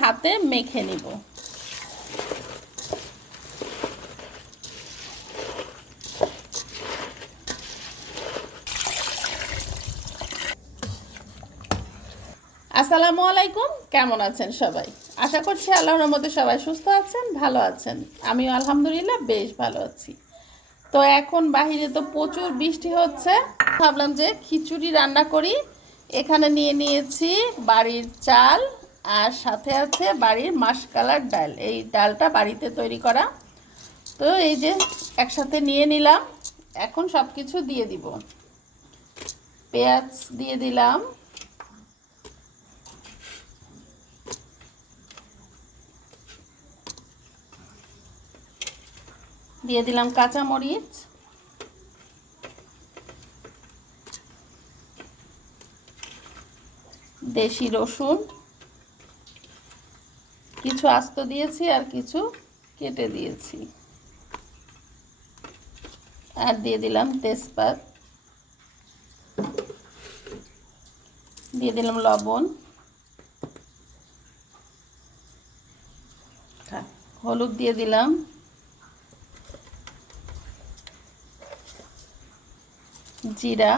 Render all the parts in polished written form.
হাতে মেখে নিব। আসসালামু আলাইকুম, কেমন আছেন সবাই? আশা করছি আল্লাহর রহমতে সবাই সুস্থ আছেন, ভালো আছেন। আমিও আলহামদুলিল্লাহ বেশ ভালো আছি। তো এখন বাহিরে তো প্রচুর বৃষ্টি হচ্ছে, ভাবলাম যে খিচুড়ি রান্না করি। এখানে নিয়ে নিয়েছি বাড়ির চাল, আর সাথে আছে বাড়ির মাসকলার ডাল। এই ডালটা বাড়িতে তৈরি করা। তো এই যে একসাথে নিয়ে নিলাম। এখন সব কিছু দিয়ে দিব। পেঁয়াজ দিয়ে দিলাম, দিয়ে দিলাম কাঁচামরিচ, দেশি রসুন, কিছু আস্ত দিয়েছি আর কিছু কেটে দিয়েছি, আর দিয়ে দিলাম তেজপাত, দিয়ে দিলাম লবণ, হলুদ দিয়ে দিলাম, জিরা।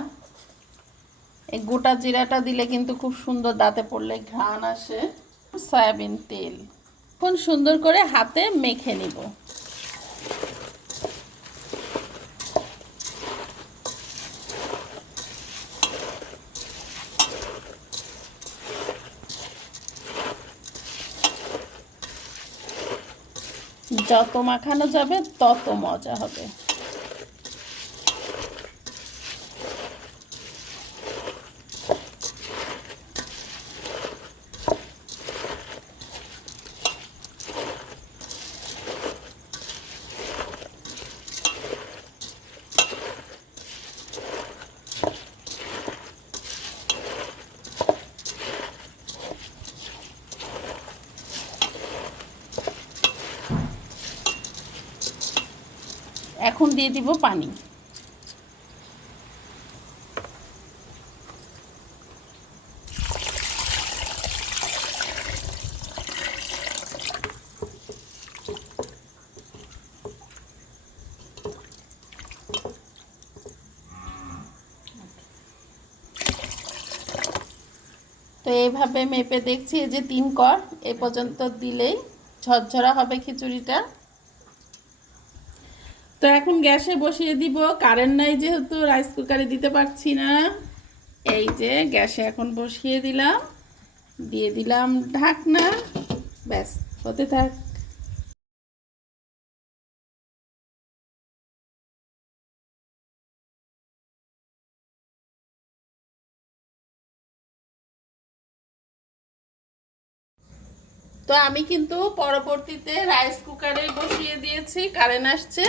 এই গোটা জিরাটা দিলে কিন্তু খুব সুন্দর, দাঁতে পড়লে ঘ্রাণ আসে। সয়াবিন তেল। এখন সুন্দর করে হাতে মেখে নিব। যত মাখানো যাবে তত মজা হবে। এখন দিয়ে দিব পানি। তো এইভাবে মেপে দেখছি, এই যে 3 কর এ পর্যন্ত দিলেই ঝরঝরা হবে খিচুড়িটা। তো এখন গ্যাসে বসিয়ে দিব, কারেন্ট নাই যেহেতু রাইস কুকারে দিতে পারছি না। এই যে গ্যাসে এখন বসিয়ে দিলাম, দিয়ে দিলাম ঢাকনা। ব্যাস, হতে থাক। তো আমি কিন্তু পরবর্তীতে রাইস কুকারে বসিয়ে দিয়েছি, কারেন্ট আসছে,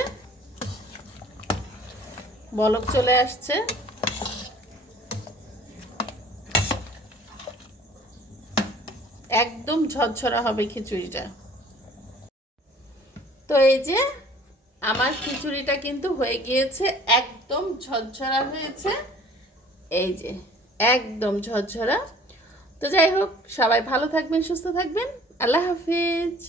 বলক চলে আসছে। একদম ঝরঝরা হবে খিচুড়িটা। তো এই যে আমার খিচুড়িটা কিন্তু হয়ে গিয়েছে, একদম ঝরঝরা হয়েছে। এই যে একদম ঝরঝরা। তো যাই হোক, সবাই ভালো থাকবেন, সুস্থ থাকবেন। আল্লাহ হাফিজ।